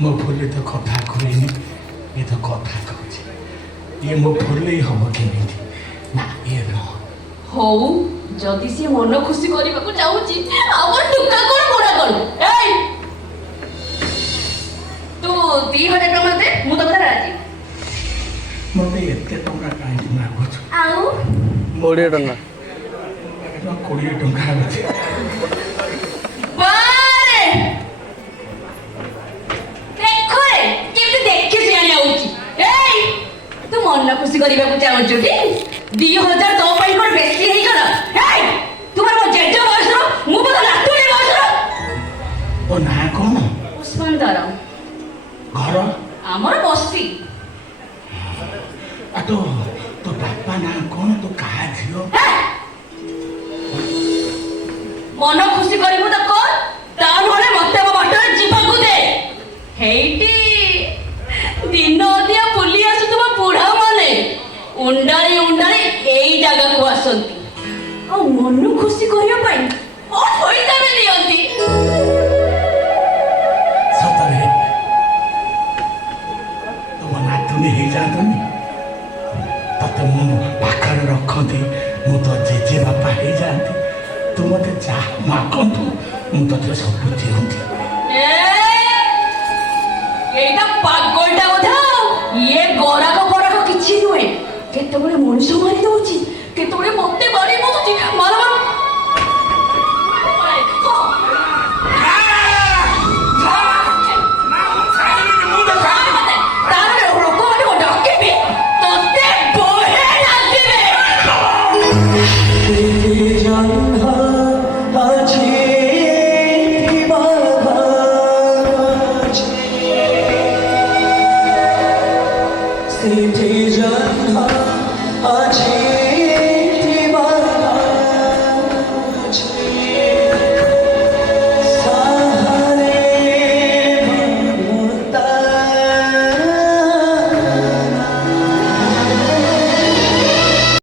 मो भूल तो कथा कहनी ये तो कथा कहूँ ये मो भूल हम कि ना ये न हो जदि सी मन खुशी करने को चाहूची आवर टुका कोन मोरा कोन ए तू 2000 टका दे मु तो कथा राजी मते एते टका काई मागुछ आउ 20 टका 20 टका अछि बारे देखो रे केते देखि सियानी आउची ए तू मन खुशी करने को चाहूची टी 2000 तो पाई कोन बेसी हे गला ए तुम्हार मो जेजो बयसरो मु बता नातुनी बयसरो ओ ना कोन उस्मान दारा घर हमर बस्ती आ तो बापा ना कोन तो कहा थियो मन खुशी करिबो त कर ता नले मते मो बाटर जीवन को दे हेइटी दिन दिया पुली आसु तुम बुढ़ा माने उंडारी उंडारी एई जागा को आसंती आ मन खुशी करियो पाई ओ पैसा में दियंती सतरे तो नातुनी हे जातनी तते मु पाखर रखती मु तो जेजे बापा हे जाती तू मते जा माकंतु मु तते सब दियंती এইটা পাগলটা কথা ইয়ে গরাক গরাক কিছু নয় কেতବେଳେ মଣିଷ মারি দଉଛି